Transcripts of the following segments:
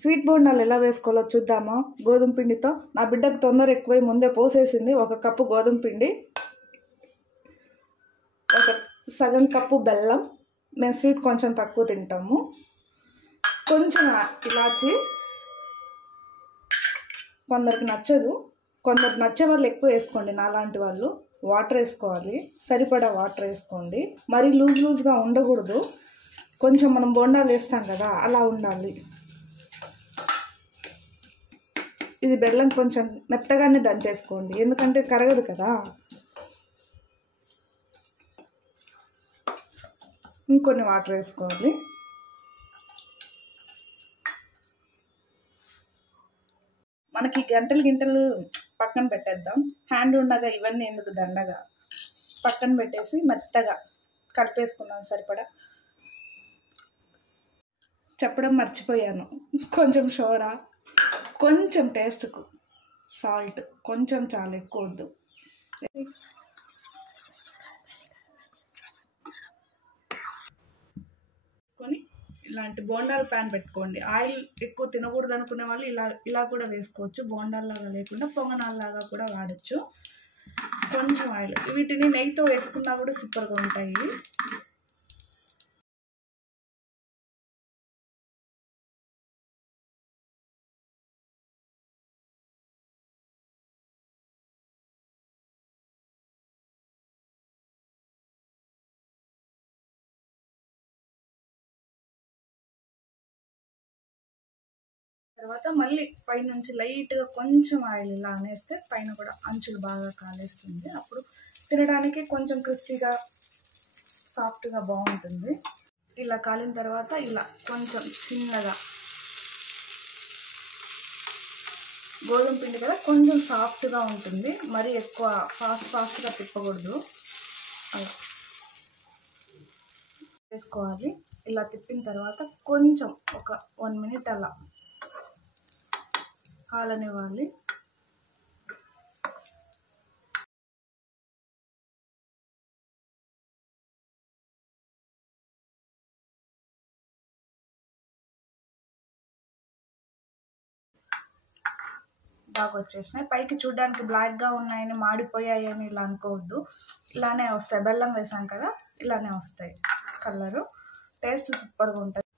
Sweet బోండాలు ఎలా వేసుకోవాలో చూద్దామా. గోధుమ పిండితో నా బిడ్డకు తొందర ఎక్కువై ముందే పోసేసింది. 1 కప్పు గోధుమ పిండి, 1 సగం కప్పు బెల్లం. మేము స్వీట్ కొంచెం తక్కువ తింటాము. కొంచెం ఇలాచి, కొందరికి నచ్చదు, కొందరికి నచ్చే వాళ్ళు ఎక్కువ వేసుకోండి. నాలాంటి వాళ్ళు వాటర్ వేసుకోవాలి, సరిపడా వాటర్ వేసుకోండి. మరీ లూజ్గా ఉండకూడదు, కొంచెం మనం బోండాలు వేస్తాం కదా అలా ఉండాలి. ఇది బెల్లం కొంచెం మెత్తగానే దంచేసుకోండి, ఎందుకంటే కరగదు కదా. ఇంకొన్ని వాటర్ వేసుకోవాలి. మనకి గంటలు పక్కన పెట్టేద్దాం. హ్యాండ్ ఉండగా ఇవన్నీ ఎందుకు దండగా, పక్కన పెట్టేసి మెత్తగా కలిపేసుకుందాం. సరిపడా చెప్పడం మర్చిపోయాను, కొంచెం సోడా, కొంచెం టేస్ట్కు సాల్ట్, కొంచెం చాలా ఎక్కువ వద్దు. కొని ఇలాంటి బోండాల ప్యాన్ పెట్టుకోండి. ఆయిల్ ఎక్కువ తినకూడదు అనుకునే వాళ్ళు ఇలా కూడా వేసుకోవచ్చు. బోండాల్లాగా లేకుండా పొంగనాల్లాగా కూడా వాడచ్చు. కొంచెం ఆయిల్, వీటిని నెయ్యితో వేసుకున్నా కూడా సూపర్గా ఉంటాయి. తర్వాత మళ్ళీ పైనుంచి లైట్గా కొంచెం ఆయిల్ ఇలా అనేస్తే పైన కూడా అంచులు బాగా కాలేస్తుంది. అప్పుడు తినడానికి కొంచెం క్రిస్పీగా సాఫ్ట్గా బాగుంటుంది. ఇలా కాలిన తర్వాత ఇలా కొంచెం చిన్నగా, గోధుమ పిండి కదా కొంచెం సాఫ్ట్గా ఉంటుంది, మరీ ఎక్కువ ఫాస్ట్గా తిప్పకూడదు. అలా వేసుకోవాలి. ఇలా తిప్పిన తర్వాత కొంచెం ఒక 1 మినిట్ అలా కాలనివ్వాలి. బాగా వచ్చేసినాయి. పైకి చూడడానికి బ్లాక్గా ఉన్నాయని, మాడిపోయాయని ఇలా అనుకోవద్దు, ఇలానే వస్తాయి. బెల్లం వేసాం కదా, ఇలానే వస్తాయి కలరు. టేస్ట్ సూపర్గా ఉంటుంది.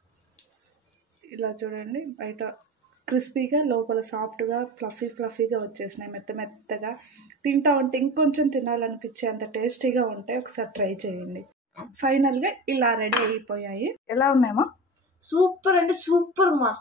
ఇలా చూడండి, బయట క్రిస్పీగా, లోపల సాఫ్ట్గా ఫ్లఫీగా వచ్చేసినాయి. మెత్తగా తింటా ఉంటే ఇంకొంచెం తినాలనిపించే అంత టేస్టీగా ఉంటాయి. ఒకసారి ట్రై చేయండి. ఫైనల్గా ఇలా రెడీ అయిపోయాయి. ఎలా ఉన్నాయమ్మా? సూపర్ అంటే సూపర్ మా.